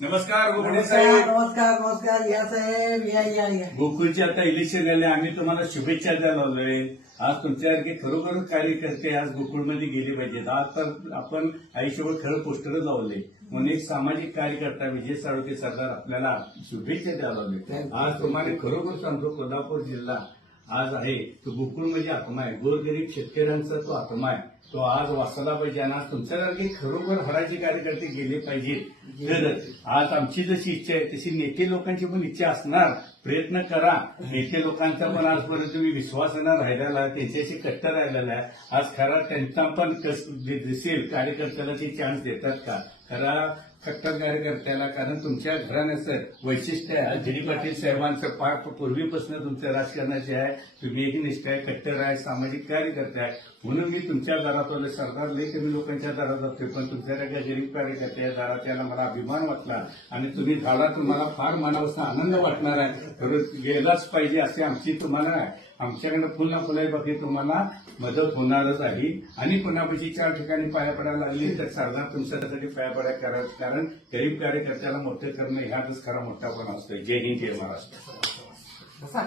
नमस्कार गोखले नमस्कार साहेब. नमस्कार नमस्कार या साहेब या गोकुळची आता इलेक्शन आले, आम्ही तुम्हाला शुभेच्छा द्यायला आलोय. आज तुमच्यासारखे खरोखर कार्यकर्ते आज गोकुळमध्ये गेले पाहिजेत. आज तर आपण आयुष्यभर खरं पोस्टर लावले म्हणून एक सामाजिक कार्यकर्ता विजय साळुंखे सरदार आपल्याला शुभेच्छा द्यायला आलोय. आज तुम्हाला खरोखर सांगतो, कोल्हापूर जिल्हा आज आहे तो गोकुळ म्हणजे आत्मा आहे. गोरगरीब शेतकऱ्यांचा तो आत्मा आहे, तो आज वाचला पाहिजे. आणि आज तुमच्यासारखे खरोखर हराचे कार्यकर्ते गेले पाहिजेत. तर आज आमची जशी इच्छा आहे तशी नेते लोकांची पण इच्छा असणार. प्रयत्न करा. नेते लोकांचा पण आजपर्यंत तुम्ही विश्वासानं राहिलेला आहे, त्यांच्याशी कट्टर राहिलेला आहे. आज खरा त्यांचा पण दिसेल कार्यकर्त्याला ते चान्स देतात का खरा कट्टर कार्यकर्त्याला. कारण तुमच्या घराण्याचं वैशिष्ट्य आहे. जी पाटील साहेबांचं फार पूर्वीपासून तुमच्या राजकारणाचे आहे. तुम्ही एकनिष्ठ आहे, कट्टर आहे, सामाजिक कार्यकर्ते आहे. म्हणून मी तुमच्या दारात आलो. सरकार लई कमी लोकांच्या दारात जातोय, पण तुमच्यासारख्या गरीब कार्यकर्ते या दारात यायला मला अभिमान वाटला. आणि तुम्ही झाला, तुम्हाला फार मनापासून आनंद वाटणार आहे. खरंच गेलाच पाहिजे असे आमची तुम्हाला आहे. आमच्याकडे पुन्हा फुलाई बाकी तुम्हाला मदत होणारच आहे. आणि पुन्हापाशी 4 ठिकाणी पाया पडायला लागली तर सरदार तुमच्यासाठी पाया पडायला करत. कारण गरीब कार्यकर्त्याला मोठं करणं ह्यातच खरा मोठा पण असतोय. जय हिंद, जय महाराष्ट्र.